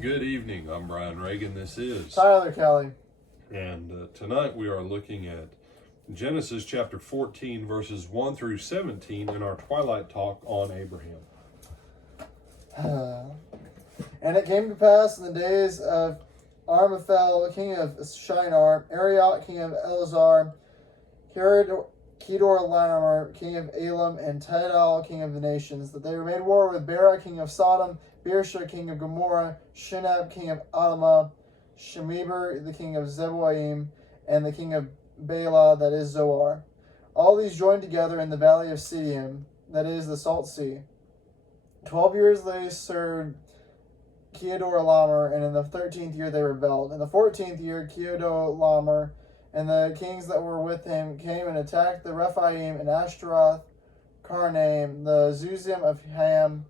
Good evening. I'm Brian Reagan. This is Tyler Kelly. And tonight we are looking at Genesis chapter 14, verses 1 through 17 in our Twilight talk on Abraham. And it came to pass in the days of Armaphel, king of Shinar, Arioch, king of Elazar, Kedorlaomer, king of Elam, and Tidal, king of the nations, that they made war with Bera, king of Sodom, Birsha, king of Gomorrah, Shinab, king of Admah, Shemeber, the king of Zeboim, and the king of Bela, that is Zoar. All these joined together in the valley of Siddim, that is the Salt Sea. 12 years they served Kedorlaomer, and in the 13th year they rebelled. In the 14th year, Kedorlaomer and the kings that were with him came and attacked the Rephaim and Ashtaroth, Karnaim, the Zuzim of Ham,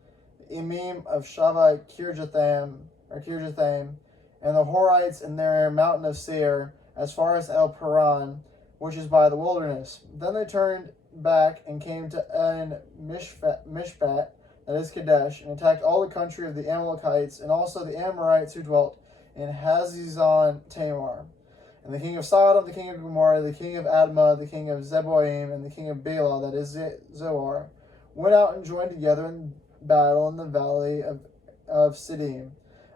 Emim of Shavah, Kirjathaim, and the Horites in their mountain of Seir, as far as El Paran, which is by the wilderness. Then they turned back and came to En Mishpat, that is Kadesh, and attacked all the country of the Amalekites, and also the Amorites who dwelt in Hazezon Tamar. And the king of Sodom, the king of Gomorrah, the king of Admah, the king of Zeboim, and the king of Bela, that is Zoar, went out and joined together in battle in the valley of Siddim,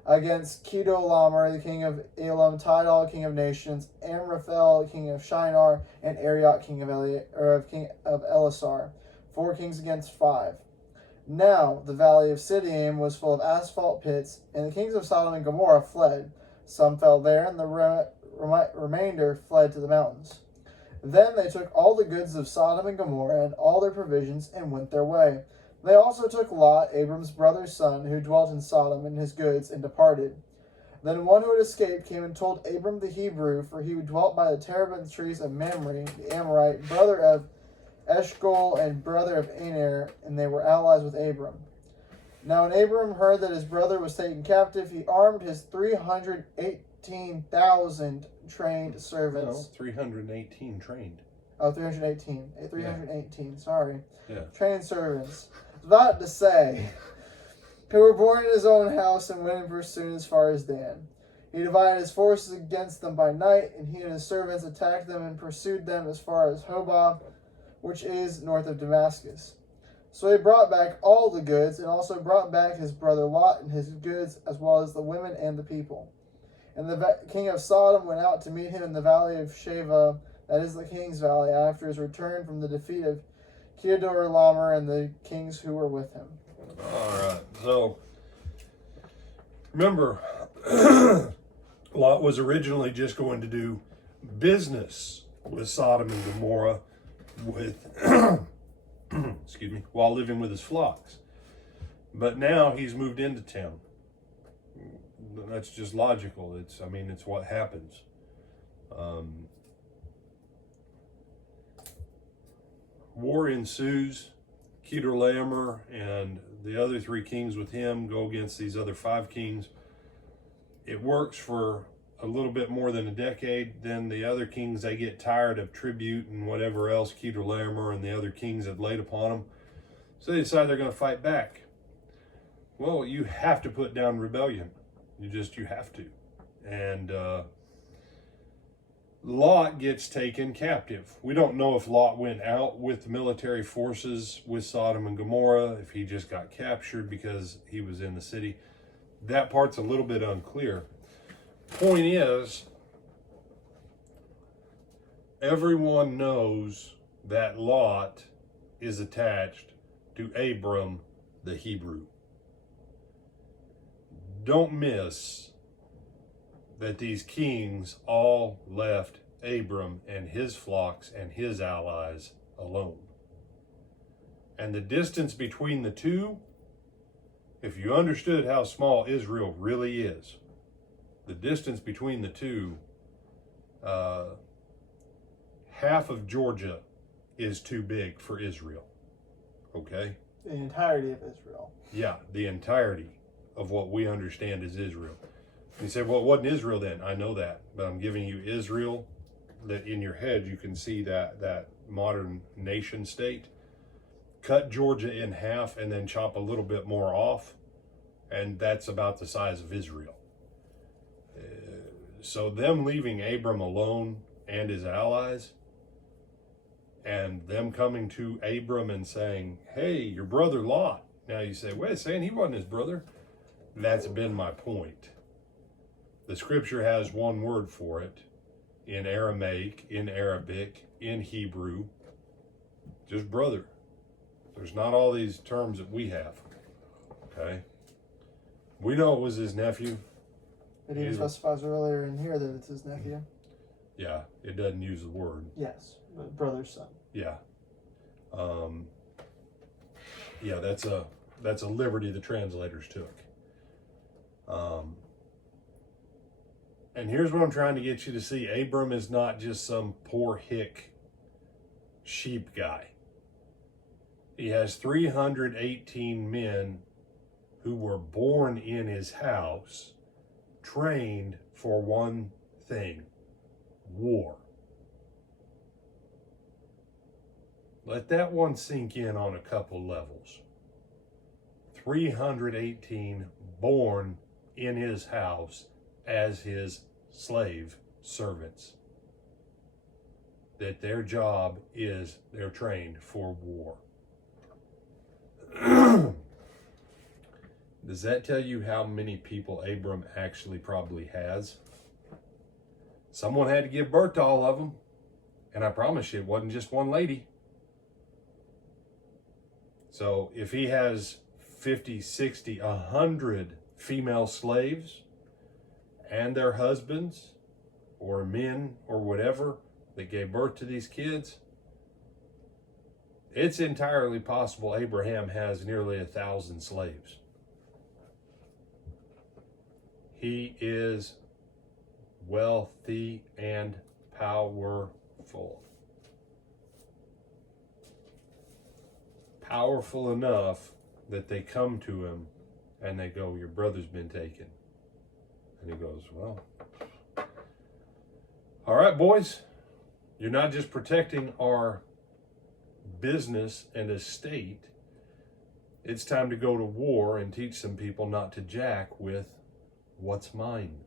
against Kedorlaomer, the king of Elam, Tidal, king of nations, Amraphel, king of Shinar, and Arioch, king of Elasar, 4 kings against 5. Now the valley of Siddim was full of asphalt pits, and the kings of Sodom and Gomorrah fled. Some fell there, and the remainder fled to the mountains. Then they took all the goods of Sodom and Gomorrah and all their provisions and went their way. They also took Lot, Abram's brother's son, who dwelt in Sodom, and his goods, and departed. Then one who had escaped came and told Abram the Hebrew, for he dwelt by the terebinth trees of Mamre, the Amorite, brother of Eshcol and brother of Aner, and they were allies with Abram. Now when Abram heard that his brother was taken captive, he armed his 318,000 trained servants. No, 318 trained. Oh, 318. 318, sorry. Yeah. Trained servants. I was about to say, who were born in his own house and went in pursuit as far as Dan. He divided his forces against them by night, and he and his servants attacked them and pursued them as far as Hobah, which is north of Damascus. So he brought back all the goods, and also brought back his brother Lot and his goods, as well as the women and the people. And the king of Sodom went out to meet him in the valley of Shaveh, that is the king's valley, after his return from the defeat of Kedorlaomer and the kings who were with him. All right. So, remember, Lot was originally just going to do business with Sodom and Gomorrah excuse me, while living with his flocks. But now he's moved into town. That's just logical. It's what happens. War ensues. Kedorlaomer and the other 3 kings with him go against these other 5 kings. It works for a little bit more than a decade. Then the other kings, they get tired of tribute and whatever else Kedorlaomer and the other kings had laid upon them. So they decide they're going to fight back. Well, you have to put down rebellion. You have to. And Lot gets taken captive. We don't know if Lot went out with the military forces with Sodom and Gomorrah, if he just got captured because he was in the city. That part's a little bit unclear. Point is, everyone knows that Lot is attached to Abram the Hebrew. Don't miss that these kings all left Abram and his flocks and his allies alone. And the distance between the two, if you understood how small Israel really is, the distance between the two, half of Georgia is too big for Israel. Okay? The entirety of Israel. Yeah, the entirety of what we understand as Israel. You say, well, it wasn't Israel then. I know that, but I'm giving you Israel, that in your head you can see that modern nation state. Cut Georgia in half and then chop a little bit more off, and that's about the size of Israel. So them leaving Abram alone and his allies, and them coming to Abram and saying, hey, your brother Lot. Now you say, wait a second, he wasn't his brother. That's been my point. The scripture has one word for it in Aramaic, in Arabic, in Hebrew, just brother. There's not all these terms that we have. Okay? We know it was his nephew. It even specifies earlier in here that it's his nephew. Yeah, it doesn't use the word. Yes, but brother's son. Yeah. Yeah, that's a liberty the translators took. And here's what I'm trying to get you to see. Abram is not just some poor hick sheep guy. He has 318 men who were born in his house, trained for one thing: war. Let that one sink in on a couple levels. 318 born in his house as his slave servants. That their job is they're trained for war. Does that tell you how many people Abram actually probably has? Someone had to give birth to all of them. And I promise you, it wasn't just one lady. So if he has 50, 60, 100 female slaves and their husbands or men or whatever that gave birth to these kids, it's entirely possible Abraham has nearly 1,000 slaves. He is wealthy and powerful. Powerful enough that they come to him and they go, your brother's been taken. And he goes, well, all right, boys, you're not just protecting our business and estate. It's time to go to war and teach some people not to jack with what's mine.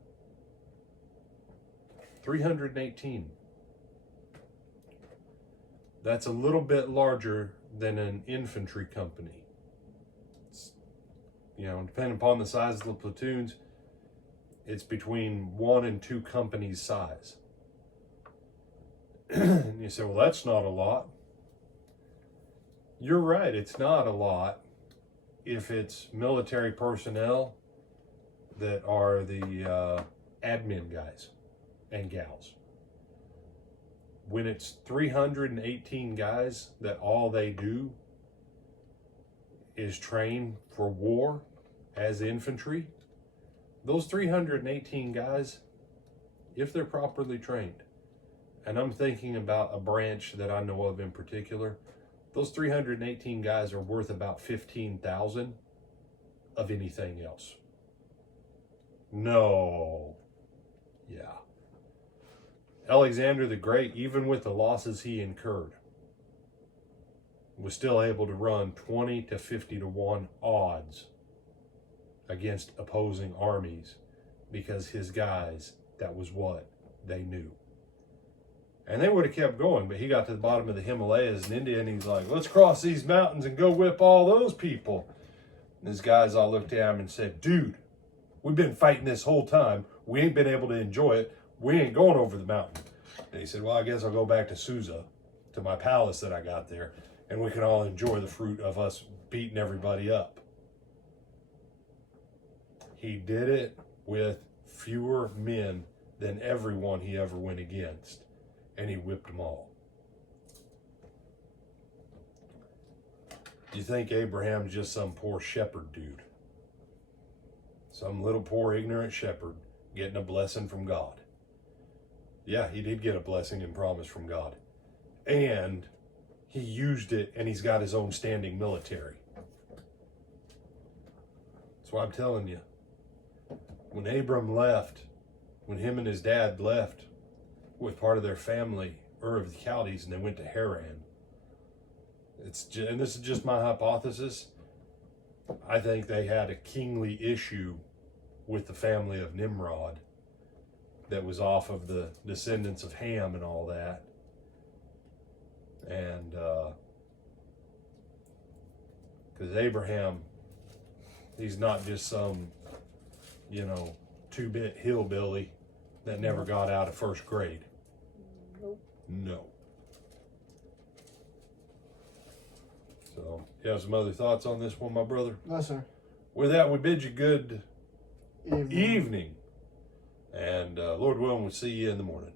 318. That's a little bit larger than an infantry company. It's, depending upon the size of the platoons, it's between 1 and 2 companies size. And you say, well, that's not a lot. You're right, it's not a lot if it's military personnel that are the admin guys and gals. When it's 318 guys that all they do is train for war as infantry, those 318 guys, if they're properly trained, and I'm thinking about a branch that I know of in particular, those 318 guys are worth about 15,000 of anything else. No. Yeah. Alexander the Great, even with the losses he incurred, was still able to run 20 to 50 to 1 odds against opposing armies because his guys, that was what they knew. And they would have kept going, but he got to the bottom of the Himalayas in India and he's like, let's cross these mountains and go whip all those people. And his guys all looked at him and said, dude, we've been fighting this whole time. We ain't been able to enjoy it. We ain't going over the mountain. And he said, well, I guess I'll go back to Susa, to my palace that I got there, and we can all enjoy the fruit of us beating everybody up. He did it with fewer men than everyone he ever went against, and he whipped them all. Do you think Abraham's just some poor shepherd dude? Some little poor ignorant shepherd getting a blessing from God? Yeah, he did get a blessing and promise from God. And he used it, and he's got his own standing military. That's why I'm telling you. When Abram left, when him and his dad left with part of their family, Ur of the Chaldees, and they went to Haran. And this is just my hypothesis. I think they had a kingly issue with the family of Nimrod. that was off of the descendants of Ham and all that. And because Abraham, he's not just some, 2-bit hillbilly that never got out of first grade. Nope. No. So, you have some other thoughts on this one, my brother? No, sir. With that, we bid you good Evening. evening. And Lord willing, we'll see you in the morning.